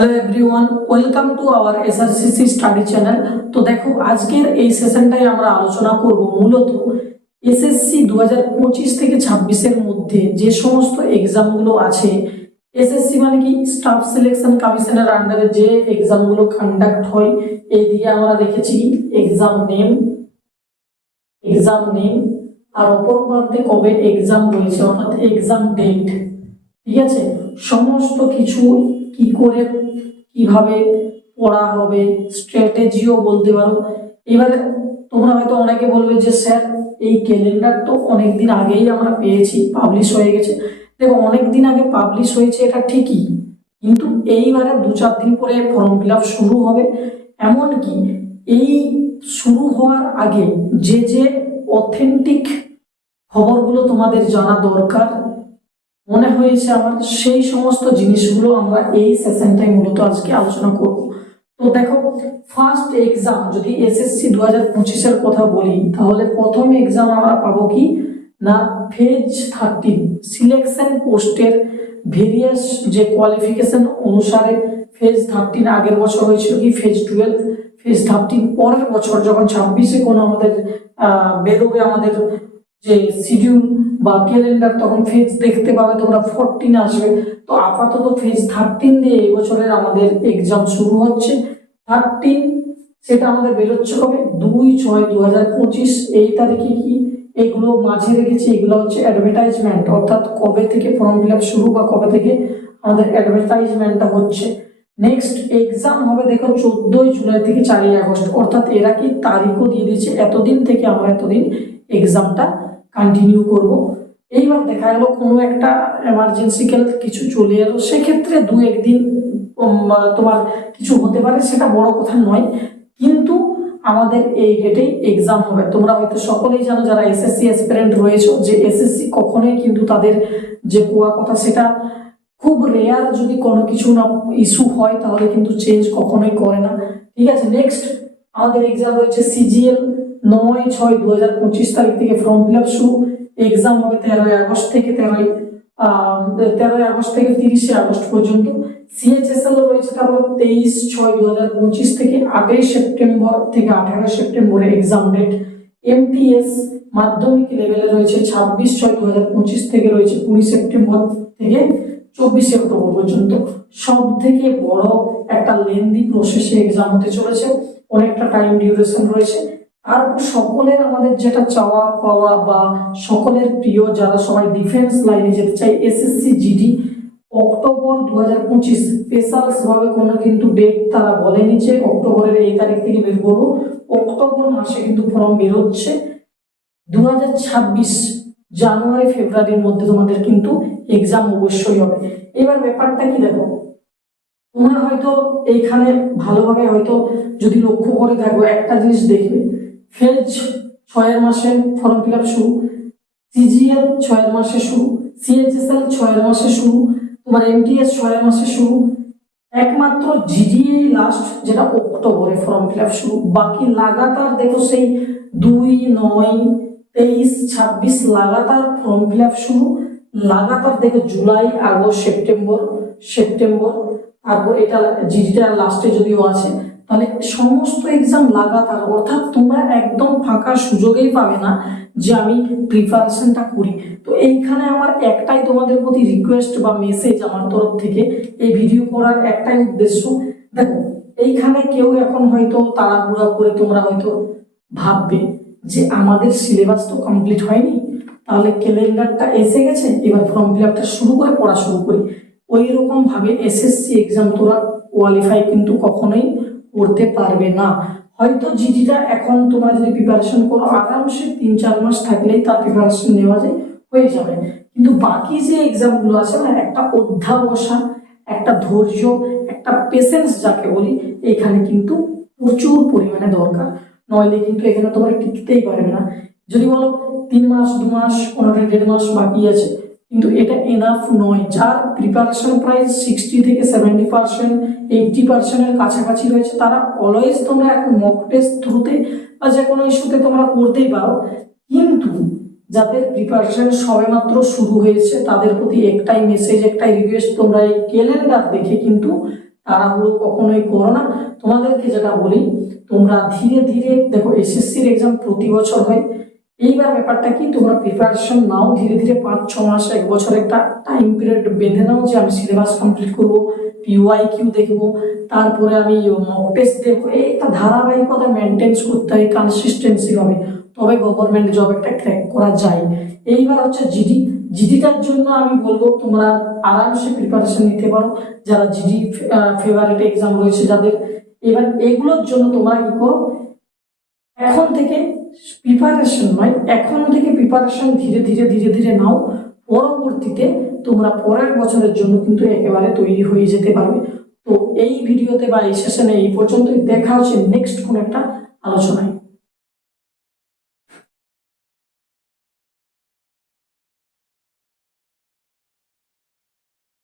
Hello everyone, welcome to our SRCC study channel. তো দেখো, আজকের এই সেশনটাই আমরা আলোচনা করব মূলত এসএসসি 2025 থেকে 26-এর মধ্যে যে সমস্ত এক্সামগুলো আছে। এসএসসি মানে কি, স্টাফ সিলেকশন কমিশনের আন্ডারে যে এক্সামগুলো কন্ডাক্ট হয়। এইদিকে আমরা দেখেছি এক্সাম নেম আর অপর প্রান্তে কবে এক্সাম রয়েছে অর্থাৎ এক্সাম ডেট। ঠিক আছে, সমস্ত কিছু কি করে কিভাবে পড়া হবে, স্ট্র্যাটেজিও বলতে পারো। এবারে তোমরা হয়তো অনেকে বলবে যে স্যার, এই ক্যালেন্ডার তো অনেকদিন আগেই আমরা পেয়েছি, পাবলিশ হয়ে গেছে। দেখো, অনেকদিন আগে পাবলিশ হয়েছে এটা ঠিকই, কিন্তু এইবারে 2-4 দিন পরে ফর্ম ফিল আপ শুরু হবে। এমনকি এই শুরু হওয়ার আগে যে অথেন্টিক খবরগুলো তোমাদের জানা দরকার মনে হয়েছে আমার, সেই সমস্ত জিনিসগুলো আমরা এই সেশনটাই মূলত আজকে আলোচনা করব। তো দেখো, ফার্স্ট এক্সাম যদি এসএসসি 2025-এর কথা বলি, তাহলে প্রথম এক্সাম আমরা পাবো কি না, ফেজ 13 সিলেকশন পোস্টের ভেরিয়াস যে কোয়ালিফিকেশন অনুসারে ফেজ 13 আগের বছর হয়েছিল কি ফেজ 12, ফেজ 13 পরের বছর যখন 26-এ কোনো আমাদের বেরোবে আমাদের যে শিডিউল বা ক্যালেন্ডার, তখন ফেজ দেখতে পাবে তোমরা 14 আসবে। তো আপাতত ফেজ 13 দিয়ে এই বছরের আমাদের এক্সাম শুরু হচ্ছে। 13 সেটা আমাদের বেরোচ্ছে কবে, 2/6/2025 এই তারিখে। কি এগুলো মাঝে রেখেছি, এগুলো হচ্ছে অ্যাডভার্টাইজমেন্ট, অর্থাৎ কবে থেকে ফর্ম ফিল আপ শুরু বা কবে থেকে আমাদের অ্যাডভার্টাইজমেন্টটা হচ্ছে। নেক্সট এক্সাম হবে দেখো 14 জুলাই থেকে 4 আগস্ট, অর্থাৎ এরা কি তারিখও দিয়ে দিয়েছে, এতদিন থেকে আমরা এতদিন এক্সামটা কন্টিনিউ করব। এইবার দেখা গেল কোনো একটা এমার্জেন্সিক্যাল কিছু চলে এলো, সেক্ষেত্রে 2-1 দিন তোমার কিছু হতে পারে, সেটা বড় কথা নয়, কিন্তু আমাদের এই ডেটেই এক্সাম হবে। তোমরা হয়তো সকলেই জানো যারা এসএসসি অ্যাসপিরেন্ট রয়েছে, যে এসএসসি কখনোই কিন্তু তাদের যে কোয়া কথা সেটা খুব রেয়ার, যদি কোনো কিছু না ইস্যু হয় তাহলে কিন্তু চেঞ্জ কখনোই করে না। ঠিক আছে, নেক্সট আমাদের এক্সাম রয়েছে সিজিএল 9/6/2025 তারিখ থেকে ফর্ম ফিল আপ শুরু। এক্সাম হবে 13 আগস্ট থেকে 13 আগস্ট থেকে 30 আগস্ট পর্যন্ত। সিএইচএসএল রয়েছে তারপর 23/6/2025 থেকে 28 সেপ্টেম্বর থেকে 18 সেপ্টেম্বরে এক্সাম ডেট। এমটিএস মাধ্যমিক লেভেলে রয়েছে 26/6/2025 থেকে রয়েছে 20 সেপ্টেম্বর থেকে 24 অক্টোবর পর্যন্ত। সব থেকে বড় একটা লেন্দি প্রসেসে এক্সাম হতে চলেছে, অনেকটা টাইম ডিউরেশন রয়েছে। আর সকলের আমাদের যেটা চাওয়া পাওয়া বা সকলের প্রিয়, যারা সবাই ডিফেন্স লাইনে যেতে চাই, এসএসসি জিডি অক্টোবর 2025 স্পেশালস ভাবে কোনো কিন্তু ডেট তারা বলেনি যে অক্টোবরের এই তারিখ থেকে বের করবো। অক্টোবর মাসে কিন্তু ফর্ম বেরোচ্ছে। 2026 জানুয়ারি ফেব্রুয়ারির মধ্যে তোমাদের কিন্তু এক্সাম অবশ্যই হবে। এবার ব্যাপারটা কি দেখো, তোমরা হয়তো এইখানে ভালোভাবে হয়তো যদি লক্ষ্য করে থাকো, একটা জিনিস দেখবে, ফেজ 6 মাসে ফর্ম ফিল আপ শুরু, সিজিএল 6 মাসে শুরু, সিএইচএসএল 6 মাসে শুরু, তোমার এমটিএস 6 মাসে শুরু। একমাত্র জিডিএ লাস্ট যেটা অক্টোবরে ফর্ম ফিল আপ শুরু। বাকি লাগাতার দেখো সেই 2-9-23-26 লাগাতার ফর্ম ফিল আপ শুরু। লাগাতার দেখো জুলাই, আগস্ট, সেপ্টেম্বর, তারপর এটা জিডিটা লাস্টে যদিও আছে, তাহলে সমস্ত এক্সাম লাগাতার, অর্থাৎ তোমরা একদম ফাঁকা সুযোগই পাবে না যে আমি প্রিপারেশনটা করি। তো এইখানে আমার একটাই তোমাদের প্রতি রিকোয়েস্ট বা মেসেজ আমার তরফ থেকে, এই ভিডিও করার একটাই উদ্দেশ্য। দেখো, এইখানে কেউ এখন হয়তো তাড়াহুড়া করে তোমরা হয়তো ভাববে যে আমাদের সিলেবাস তো কমপ্লিট হয়নি, তাহলে ক্যালেন্ডারটা এসে গেছে, এবার ফর্ম ফিল আপটা শুরু করে পড়া শুরু করি। ওই রকম ভাবে এসএসসি এক্সাম তোরা কোয়ালিফাই কিন্তু কখনোই করতে পারবে না। হয়তো জিডিটা এখন তোমরা যদি প্রিপারেশন করো, আরামসে 3-4 মাস থাকলেই তার প্রিপারেশন নেওয়া যায়, হয়ে যাবে। কিন্তু বাকি যে এক্সামগুলো আছে না, একটা অধ্যাবসা, একটা ধৈর্য, একটা পেশেন্স যাকে বলি, এখানে কিন্তু প্রচুর পরিমাণে দরকার, নইলে কিন্তু এখানে তোমরা টিকতেই পারবে না। যদি বলো 3 মাস 2 মাস, কোনোটা 1.5 মাস বাকি আছে, কিন্তু এটা এনাফ নয়। যার প্রিপারেশন প্রায় 60 থেকে 70%, 80%-এর কাছাকাছি রয়েছে, তারা অলওয়েজ তোমরা এখন মক টেস্ট থ্রুতে বা যে কোনো ইস্যুতে তোমরা করতেই পারো। কিন্তু যাদের প্রিপারেশন সবেমাত্র শুরু হয়েছে, তাদের প্রতি একটাই মেসেজ, একটাই রিকোয়েস্ট, তোমরা এই ক্যালেন্ডার দেখে কিন্তু তাড়াহুড়ো কখনোই করো না। তোমাদেরকে যেটা বলি, তোমরা ধীরে ধীরে দেখো, এসএসসির এক্সাম প্রতি বছর হয়। এইবার ব্যাপারটা কি, তোমরা প্রিপারেশন নাও ধীরে ধীরে, 5-6 মাস 1 বছর একটা টাইম পিরিয়ড বেঁধে নাও যে আমি সিলেবাস কমপ্লিট করবো, PYQ দেখবো, তারপরে আমি মক টেস্ট দেখবো। এই একটা ধারাবাহিকতা মেনটেন্স করতে হয় কনসিস্টেন্সি ভাবে, তবে গভর্নমেন্ট জব একটা ক্র্যাক করা যায়। এইবার হচ্ছে জিডিটার জন্য আমি বলবো তোমরা আরামসে প্রিপারেশন নিতে পারো, যারা জিডি ফেভারিট এক্সাম রয়েছে যাদের। এবার এগুলোর জন্য তোমরা কি করো, এখন থেকে প্রিপারেশন নয়, এখন থেকে প্রিপারেশন ধীরে ধীরে ধীরে ধীরে নাও। পরবর্তীতে তোমরা পরের বছরের জন্য কিন্তু একেবারে তৈরি হয়ে যেতে পারবে। তো এই ভিডিওতে বা এই সেশনে এই পর্যন্তই, দেখা হচ্ছে নেক্সট কোন একটা আলোচনায়।